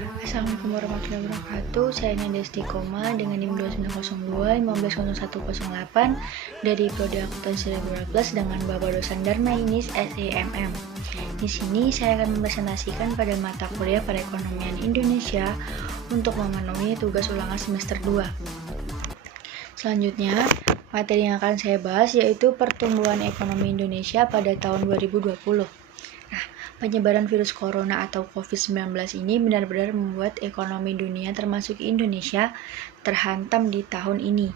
Assalamualaikum warahmatullahi wabarakatuh. Saya Nanda Istiqomah dengan NIM 2902 150108 dari Prodi Akuntansi 2012 dengan Bapak dosen Darmainis SEMM. Di sini saya akan mempresentasikan pada mata kuliah perekonomian Indonesia untuk memenuhi tugas ulangan semester 2. Selanjutnya, materi yang akan saya bahas yaitu pertumbuhan ekonomi Indonesia pada tahun 2020. Penyebaran virus corona atau COVID-19 ini benar-benar membuat ekonomi dunia termasuk Indonesia terhantam di tahun ini.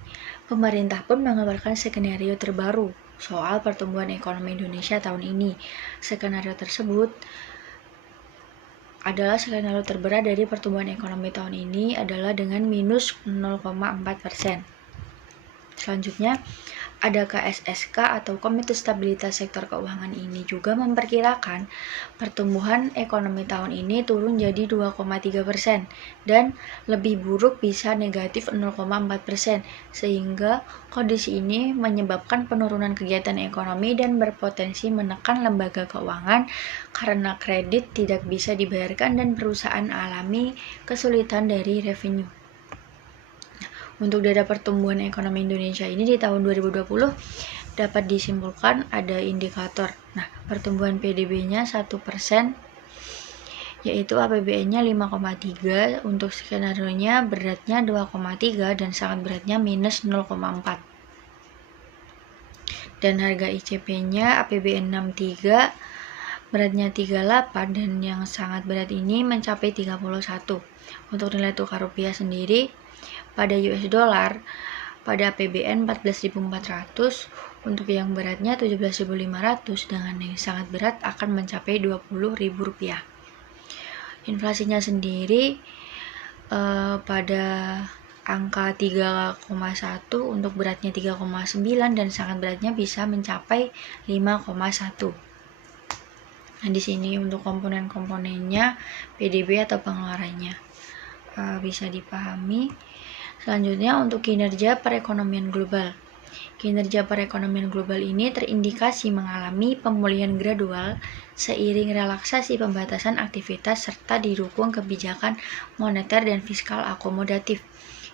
Pemerintah pun mengeluarkan skenario terbaru soal pertumbuhan ekonomi Indonesia tahun ini. Skenario tersebut adalah skenario terberat dari pertumbuhan ekonomi tahun ini adalah dengan minus 0,4%. Selanjutnya, ada KSSK atau Komite Stabilitas Sektor Keuangan ini juga memperkirakan pertumbuhan ekonomi tahun ini turun jadi 2,3% dan lebih buruk bisa negatif 0,4%, sehingga kondisi ini menyebabkan penurunan kegiatan ekonomi dan berpotensi menekan lembaga keuangan karena kredit tidak bisa dibayarkan dan perusahaan alami kesulitan dari revenue. Untuk data pertumbuhan ekonomi Indonesia ini di tahun 2020 dapat disimpulkan ada indikator. Pertumbuhan PDB-nya 1%, yaitu APBN-nya 5,3, untuk skenario-nya beratnya 2,3 dan sangat beratnya minus 0,4. Dan harga ICP-nya APBN 63, beratnya 38 dan yang sangat berat ini mencapai 31. Untuk nilai tukar rupiah sendiri pada US dollar pada APBN 14.400, untuk yang beratnya 17.500 dengan yang sangat berat akan mencapai Rp20.000. Inflasinya sendiri pada angka 3,1, untuk beratnya 3,9 dan sangat beratnya bisa mencapai 5,1. Di sini untuk komponen-komponennya PDB atau pengeluarannya bisa dipahami. Selanjutnya untuk kinerja perekonomian global. Kinerja perekonomian global ini terindikasi mengalami pemulihan gradual seiring relaksasi pembatasan aktivitas serta didukung kebijakan moneter dan fiskal akomodatif.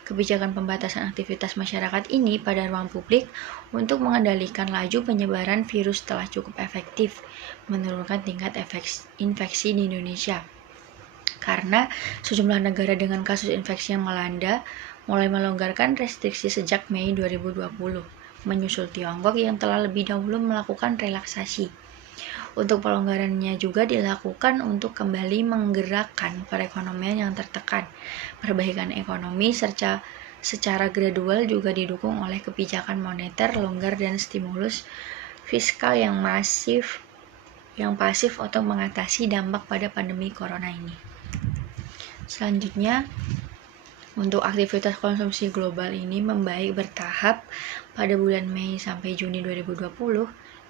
Kebijakan pembatasan aktivitas masyarakat ini pada ruang publik untuk mengendalikan laju penyebaran virus telah cukup efektif menurunkan tingkat infeksi di Indonesia. Karena sejumlah negara dengan kasus infeksi yang melanda mulai melonggarkan restriksi sejak Mei 2020, menyusul Tiongkok yang telah lebih dahulu melakukan relaksasi. Untuk pelonggarannya juga dilakukan untuk kembali menggerakkan perekonomian yang tertekan. Perbaikan ekonomi secara gradual juga didukung oleh kebijakan moneter longgar dan stimulus fiskal yang pasif untuk mengatasi dampak pada pandemi corona ini. Selanjutnya, untuk aktivitas konsumsi global ini membaik bertahap pada bulan Mei sampai Juni 2020,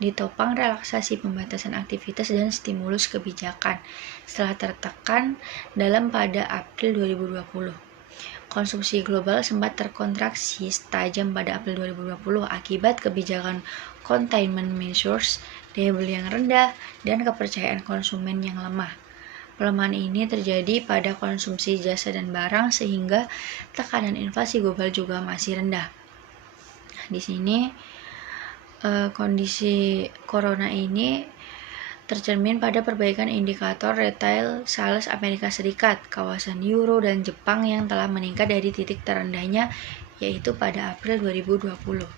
ditopang relaksasi pembatasan aktivitas dan stimulus kebijakan setelah tertekan dalam pada April 2020. Konsumsi global sempat terkontraksi tajam pada April 2020 akibat kebijakan containment measures, daya beli yang rendah, dan kepercayaan konsumen yang lemah. Pelemahan ini terjadi pada konsumsi jasa dan barang sehingga tekanan inflasi global juga masih rendah. Di sini kondisi corona ini tercermin pada perbaikan indikator retail sales Amerika Serikat, kawasan Euro dan Jepang yang telah meningkat dari titik terendahnya yaitu pada April 2020.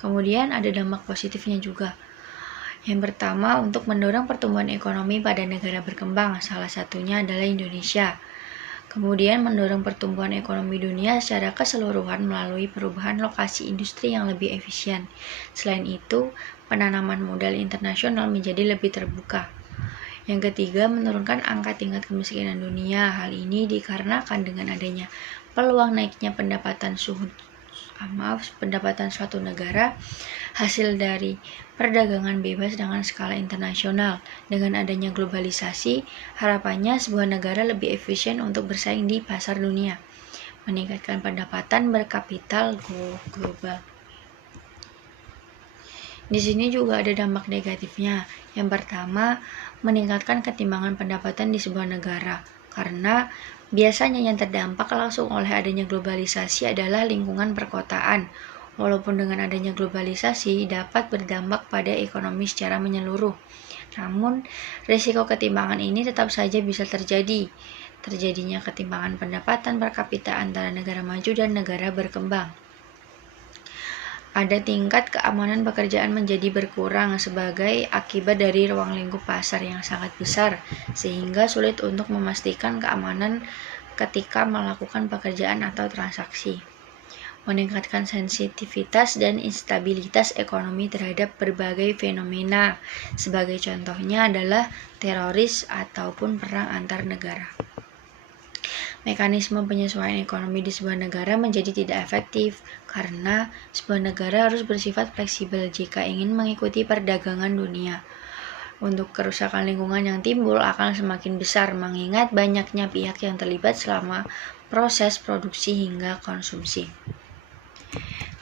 Kemudian ada dampak positifnya juga. Yang pertama, untuk mendorong pertumbuhan ekonomi pada negara berkembang, salah satunya adalah Indonesia. Kemudian mendorong pertumbuhan ekonomi dunia secara keseluruhan melalui perubahan lokasi industri yang lebih efisien. Selain itu, penanaman modal internasional menjadi lebih terbuka. Yang ketiga, menurunkan angka tingkat kemiskinan dunia. Hal ini dikarenakan dengan adanya peluang naiknya pendapatan suatu negara hasil dari perdagangan bebas dengan skala internasional. Dengan adanya globalisasi, harapannya sebuah negara lebih efisien untuk bersaing di pasar dunia, meningkatkan pendapatan berkapital global. Di sini juga ada dampak negatifnya, Yang pertama, meningkatkan ketimbangan pendapatan di sebuah negara, karena biasanya yang terdampak langsung oleh adanya globalisasi adalah lingkungan perkotaan. Walaupun dengan adanya globalisasi dapat berdampak pada ekonomi secara menyeluruh, namun risiko ketimpangan ini tetap saja bisa terjadi. Terjadinya ketimpangan pendapatan per kapita antara negara maju dan negara berkembang. Ada tingkat keamanan pekerjaan menjadi berkurang sebagai akibat dari ruang lingkup pasar yang sangat besar, sehingga sulit untuk memastikan keamanan ketika melakukan pekerjaan atau transaksi. Meningkatkan sensitivitas dan instabilitas ekonomi terhadap berbagai fenomena. Sebagai contohnya adalah teroris ataupun perang antar negara. Mekanisme penyesuaian ekonomi di sebuah negara menjadi tidak efektif karena sebuah negara harus bersifat fleksibel jika ingin mengikuti perdagangan dunia. Untuk kerusakan lingkungan yang timbul akan semakin besar mengingat banyaknya pihak yang terlibat selama proses produksi hingga konsumsi.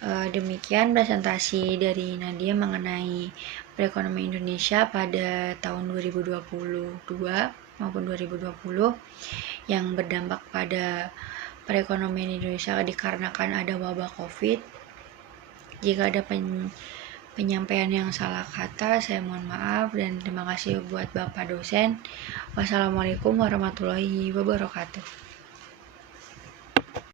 Demikian presentasi dari Nadia mengenai perekonomian Indonesia pada tahun 2022 maupun 2020 yang berdampak pada perekonomian Indonesia dikarenakan ada wabah COVID. Jika ada penyampaian yang salah kata, saya mohon maaf dan terima kasih buat Bapak dosen. Wassalamualaikum warahmatullahi wabarakatuh.